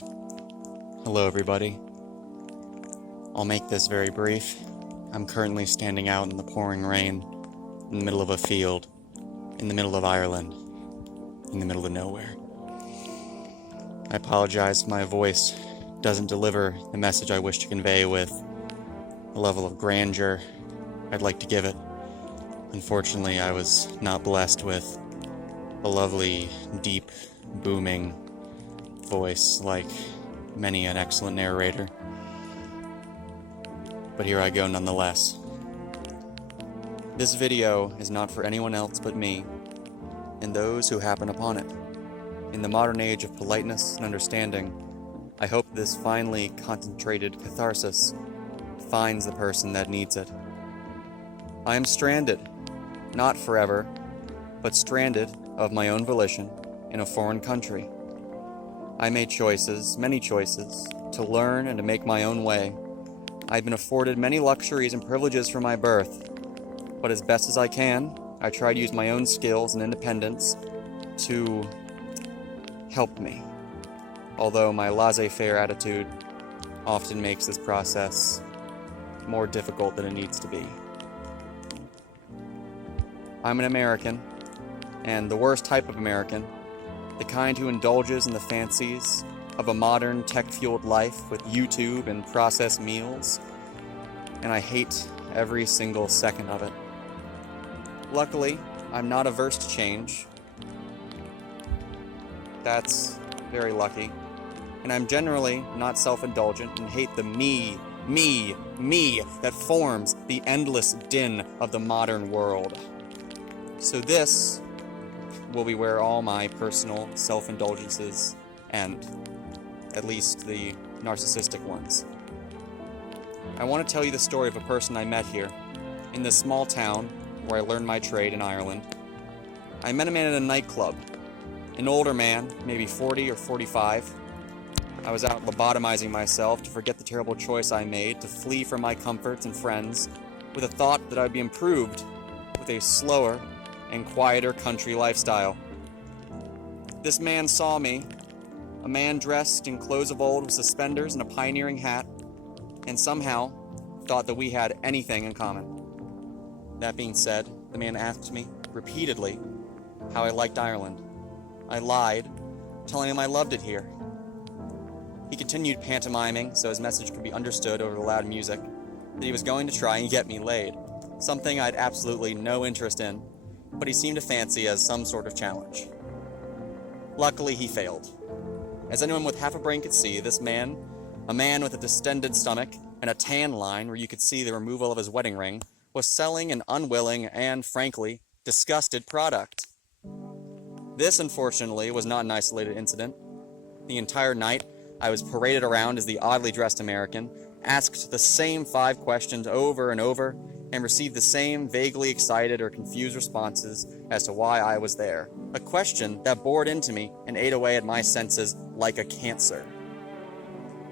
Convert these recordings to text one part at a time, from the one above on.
Hello everybody. I'll make this very brief. I'm currently standing out in the pouring rain, in the middle of a field, in the middle of Ireland, in the middle of nowhere. I apologize if my voice doesn't deliver the message I wish to convey with the level of grandeur I'd like to give it. Unfortunately, I was not blessed with a lovely, deep, booming voice like many an excellent narrator. But here I go nonetheless. This video is not for anyone else but me and those who happen upon it. In the modern age of politeness and understanding, I hope this finely concentrated catharsis finds the person that needs it. I am stranded, not forever, but stranded of my own volition in a foreign country. I made choices, many choices, to learn and to make my own way. I've been afforded many luxuries and privileges from my birth, but as best as I can, I try to use my own skills and independence to help me, although my laissez-faire attitude often makes this process more difficult than it needs to be. I'm an American, and the worst type of American, the kind who indulges in the fancies of a modern tech-fueled life with YouTube and processed meals, and I hate every single second of it. Luckily, I'm not averse to change. That's very lucky. And I'm generally not self-indulgent and hate the me that forms the endless din of the modern world. So this will be where all my personal self-indulgences end, at least the narcissistic ones. I want to tell you the story of a person I met here, in this small town where I learned my trade in Ireland. I met a man at a nightclub, an older man, maybe 40 or 45. I was out lobotomizing myself to forget the terrible choice I made, to flee from my comforts and friends, with a thought that I would be improved with a slower and quieter country lifestyle. This man saw me, a man dressed in clothes of old with suspenders and a pioneering hat, and somehow thought that we had anything in common. That being said, the man asked me repeatedly how I liked Ireland. I lied, telling him I loved it here. He continued pantomiming so his message could be understood over the loud music, that he was going to try and get me laid, something I had absolutely no interest in, but he seemed to fancy as some sort of challenge. Luckily, he failed. As anyone with half a brain could see, this man, a man with a distended stomach and a tan line where you could see the removal of his wedding ring, was selling an unwilling and, frankly, disgusted product. This, unfortunately, was not an isolated incident. The entire night, I was paraded around as the oddly dressed American, asked the same 5 questions over and over, and received the same vaguely excited or confused responses as to why I was there. A question that bored into me and ate away at my senses like a cancer.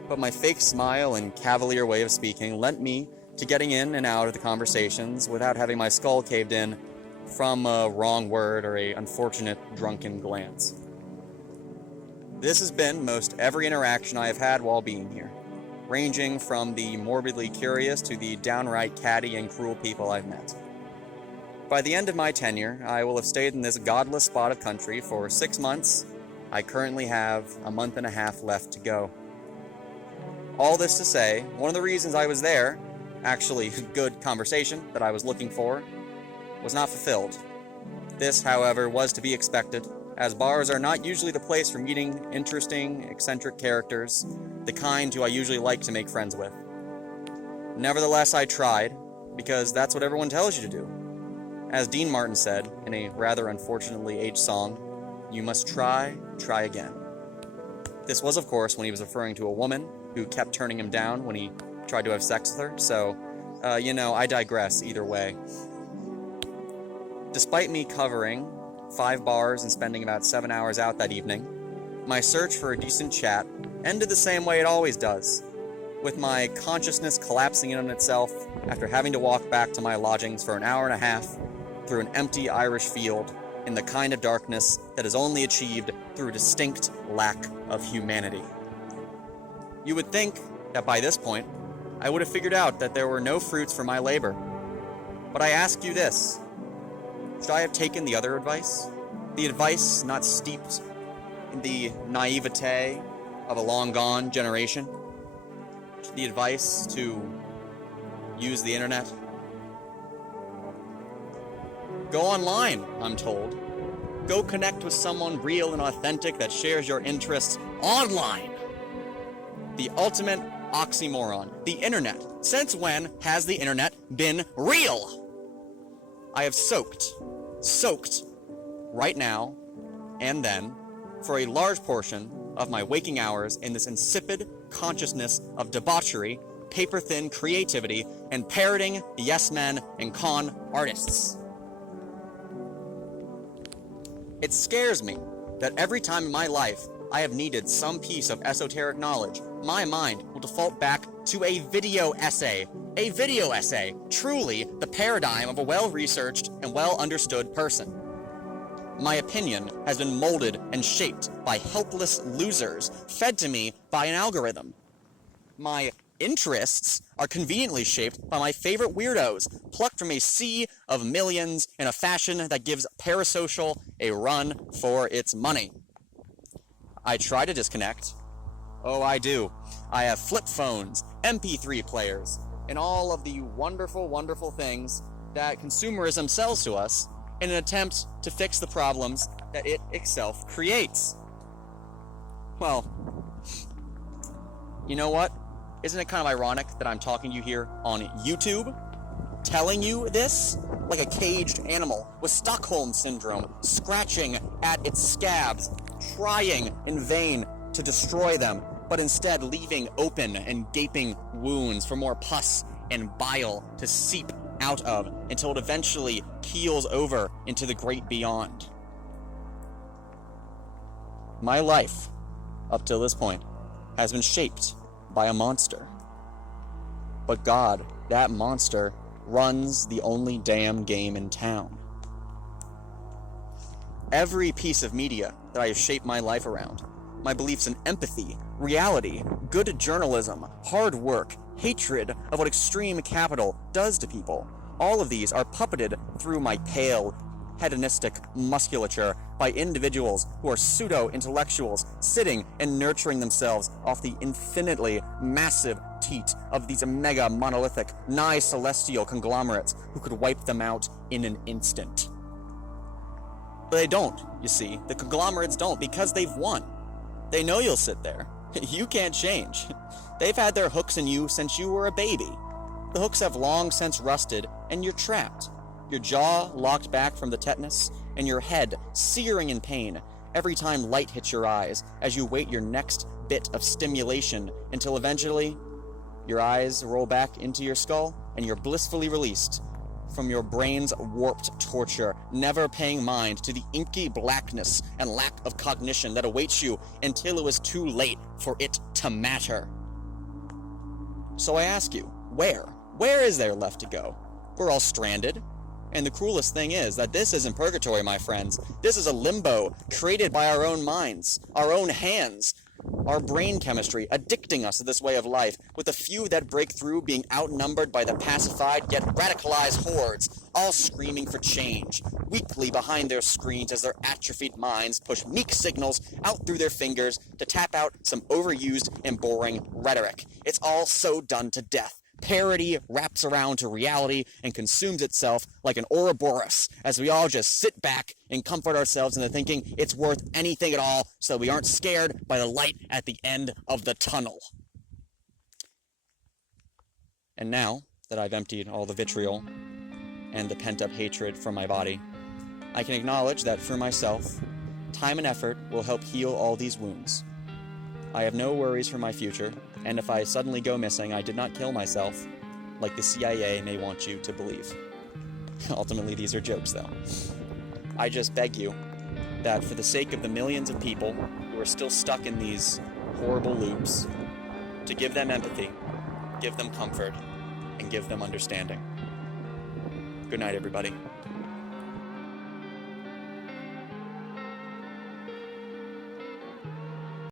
But my fake smile and cavalier way of speaking lent me to getting in and out of the conversations without having my skull caved in from a wrong word or a unfortunate drunken glance. This has been most every interaction I have had while being here, ranging from the morbidly curious to the downright catty and cruel people I've met. By the end of my tenure, I will have stayed in this godless spot of country for 6 months. I currently have a month and a half left to go. All this to say, one of the reasons I was there, actually good conversation that I was looking for, was not fulfilled. This, however, was to be expected, as bars are not usually the place for meeting interesting, eccentric characters, the kind who I usually like to make friends with. Nevertheless, I tried, because that's what everyone tells you to do. As Dean Martin said, in a rather unfortunately aged song, you must try again. This was, of course, when he was referring to a woman who kept turning him down when he tried to have sex with her, so, I digress either way. Despite me covering 5 bars and spending about 7 hours out that evening, my search for a decent chat ended the same way it always does, with my consciousness collapsing in on itself after having to walk back to my lodgings for an hour and a half through an empty Irish field in the kind of darkness that is only achieved through a distinct lack of humanity. You would think that by this point, I would have figured out that there were no fruits for my labor. But I ask you this: should I have taken the other advice? The advice not steeped in the naivete of a long-gone generation? The advice to use the internet? Go online, I'm told. Go connect with someone real and authentic that shares your interests online. The ultimate oxymoron. The internet. Since when has the internet been real? I have soaked right now and then for a large portion of my waking hours in this insipid consciousness of debauchery, paper-thin creativity, and parroting yes-men and con artists. It scares me that every time in my life I have needed some piece of esoteric knowledge, my mind will default back to a video essay. A video essay, truly the paradigm of a well-researched and well-understood person. My opinion has been molded and shaped by helpless losers, fed to me by an algorithm. My interests are conveniently shaped by my favorite weirdos, plucked from a sea of millions in a fashion that gives parasocial a run for its money. I try to disconnect. Oh, I do. I have flip phones, MP3 players, and all of the wonderful, wonderful things that consumerism sells to us in an attempt to fix the problems that it itself creates. Well, you know what? Isn't it kind of ironic that I'm talking to you here on YouTube, telling you this like a caged animal with Stockholm Syndrome, scratching at its scabs, trying in vain to destroy them, but instead leaving open and gaping wounds for more pus and bile to seep out of until it eventually keels over into the great beyond. My life, up till this point, has been shaped by a monster. But God, that monster, runs the only damn game in town. Every piece of media that I have shaped my life around, my beliefs in empathy, reality, good journalism, hard work, hatred of what extreme capital does to people, all of these are puppeted through my pale, hedonistic musculature by individuals who are pseudo-intellectuals sitting and nurturing themselves off the infinitely massive teat of these mega monolithic, nigh celestial conglomerates who could wipe them out in an instant. But they don't, you see. The conglomerates don't, because they've won. They know you'll sit there. You can't change. They've had their hooks in you since you were a baby. The hooks have long since rusted, and you're trapped. Your jaw locked back from the tetanus, and your head searing in pain every time light hits your eyes as you wait your next bit of stimulation until eventually your eyes roll back into your skull and you're blissfully released from your brain's warped torture, never paying mind to the inky blackness and lack of cognition that awaits you until it was too late for it to matter. So I ask you, where is there left to go? We're all stranded. And the cruelest thing is that this isn't purgatory, my friends. This is a limbo created by our own minds, our own hands, our brain chemistry addicting us to this way of life, with the few that break through being outnumbered by the pacified yet radicalized hordes, all screaming for change, weakly behind their screens as their atrophied minds push meek signals out through their fingers to tap out some overused and boring rhetoric. It's all so done to death. Parody wraps around to reality and consumes itself like an Ouroboros as we all just sit back and comfort ourselves into thinking it's worth anything at all so that we aren't scared by the light at the end of the tunnel. And now that I've emptied all the vitriol and the pent-up hatred from my body, I can acknowledge that for myself, time and effort will help heal all these wounds. I have no worries for my future, and if I suddenly go missing, I did not kill myself, like the CIA may want you to believe. Ultimately, these are jokes, though. I just beg you that for the sake of the millions of people who are still stuck in these horrible loops, to give them empathy, give them comfort, and give them understanding. Good night, everybody.